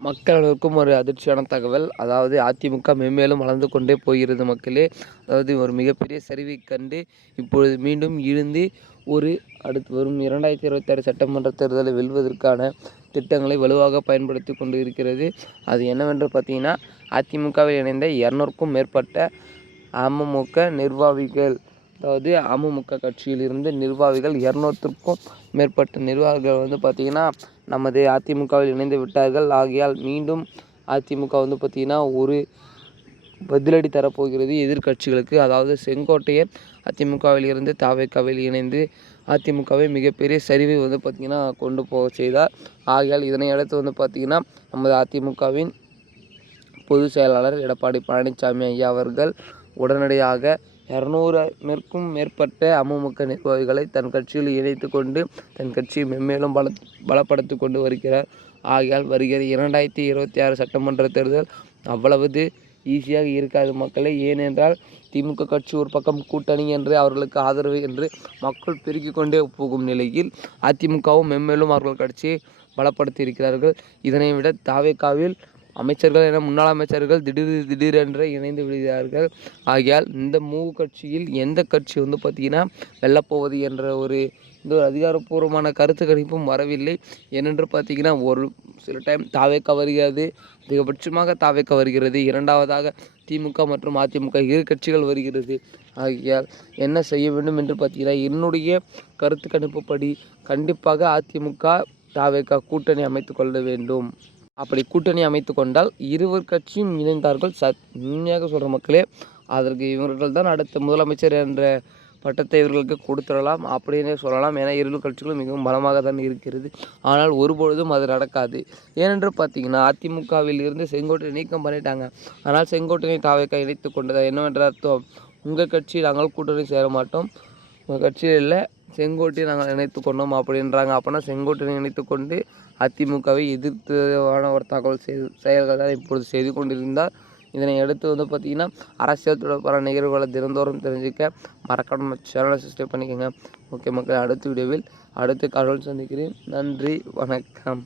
மக்கள் அனைவருக்கும் ஒரு அதிர்ச்சியான தகவல். அதாவது அதிமுக மென்மேலும் வளர்ந்து கொண்டே போகிறது மக்களே. அதாவது ஒரு மிகப்பெரிய சரிவை கண்டு இப்பொழுது மீண்டும் இருந்து ஒரு அடுத்து வரும் இரண்டாயிரத்தி இருபத்தாறு சட்டமன்ற தேர்தலை வெல்வதற்கான திட்டங்களை வலுவாக பயன்படுத்தி கொண்டு இருக்கிறது அது என்னவென்று பார்த்தீங்கன்னா அதிமுகவில் இணைந்த இரநூறுக்கும் மேற்பட்ட அமமுக நிர்வாகிகள் அதாவது அமமுக கட்சியில் இருந்து நிர்வாகிகள் இரநூறுக்கும் மேற்பட்ட நிர்வாகிகள் வந்து பார்த்திங்கன்னா நமது அதிமுகவில் இணைந்து விட்டார்கள். ஆகையால் மீண்டும் அதிமுக வந்து பார்த்திங்கன்னா ஒரு பதிலடி தரப்போகிறது எதிர்க்கட்சிகளுக்கு. அதாவது செங்கோட்டையை அதிமுகவில் இருந்து தாவேக்காவில் இணைந்து அதிமுகவை மிகப்பெரிய சரிவை வந்து பார்த்திங்கன்னா கொண்டு போக செய்தார். ஆகையால் இதனை அடுத்து வந்து பார்த்திங்கன்னா நமது அதிமுகவின் பொதுச் செயலாளர் எடப்பாடி பழனிசாமி ஐயா அவர்கள் உடனடியாக இரநூறுக்கும் மேற்பட்ட அமமுக நிர்வாகிகளை தன் கட்சியில் இணைத்து கொண்டு தன் கட்சியை மென்மேலும் பல பலப்படுத்தி கொண்டு வருகிறார். ஆகையால் வருகிற இரண்டாயிரத்தி இருபத்தி ஆறு சட்டமன்ற தேர்தல் அவ்வளவு ஈஸியாக இருக்காது மக்களே. ஏனென்றால் திமுக கட்சி ஒரு பக்கம் கூட்டணி என்று அவர்களுக்கு ஆதரவு என்று மக்கள் பெருக்கிக் கொண்டே போகும் நிலையில் அதிமுகவும் மென்மேலும் அவர்கள் கட்சியை பலப்படுத்தி இருக்கிறார்கள் இதனை விட தாவேக்காவில் அமைச்சர்கள் என முன்னாள் அமைச்சர்கள் திடீர் திடீரென்று இணைந்து விடுகிறார்கள். ஆகையால் இந்த மூவு கட்சியில் எந்த கட்சி வந்து பார்த்திங்கன்னா வெல்லப்போவது என்ற ஒரு இந்த ஒரு அதிகாரப்பூர்வமான கருத்து கணிப்பும் வரவில்லை. ஏனென்று பார்த்தீங்கன்னா ஒரு சில டைம் தாவேக்க வருகிறது. அதிகபட்சமாக தாவேக்க வருகிறது. இரண்டாவதாக திமுக மற்றும் அதிமுக இரு கட்சிகள் வருகிறது. ஆகையால் என்ன செய்ய வேண்டும் என்று பார்த்தீங்கன்னா என்னுடைய கருத்து கணிப்புப்படி கண்டிப்பாக அதிமுக தாவேக்கா கூட்டணி அமைத்து கொள்ள வேண்டும். அப்படி கூட்டணி அமைத்து கொண்டால் இருவர் கட்சியும் இணைந்தார்கள். சத் உண்மையாக சொல்கிற மக்களே அதற்கு இவர்கள் தான் அடுத்த முதலமைச்சர் என்ற பட்டத்தை இவர்களுக்கு கொடுத்துடலாம் அப்படின்னே சொல்லலாம். ஏன்னா இரு கட்சிகளும் மிகவும் பலமாக தான் இருக்கிறது. ஆனால் ஒருபொழுதும் அது நடக்காது. ஏனென்று பார்த்தீங்கன்னா அதிமுகவில் இருந்து செங்கோட்டை நீக்கம் பண்ணிட்டாங்க. ஆனால் செங்கோட்டையை தாவைக்க இணைத்து கொண்டதா என்னவென்ற அர்த்தம் உங்கள் கட்சி நாங்கள் கூட்டணி சேர மாட்டோம். உங்கள் கட்சியில் இல்லை செங்கோட்டை நாங்கள் நினைத்து கொண்டோம் அப்படின்றாங்க. அப்படின்னா செங்கோட்டையை நினைத்து கொண்டு அதிமுகவை எதிர்த்துவான ஒரு தகவல் செய்து செயல்கள் தான் இப்பொழுது செய்து கொண்டிருந்தார் இதனை அடுத்து வந்து பார்த்திங்கன்னா அரசியல் தொடர்பான நிகழ்வுகளை தினந்தோறும் தெரிஞ்சுக்க மறக்காம சேனலை சப்ஸ்கிரைப் பண்ணிக்கோங்க. ஓகே மக்கள் அடுத்த வீடியோவில் அடுத்த கடவுள் சந்திக்கிறேன். நன்றி வணக்கம்.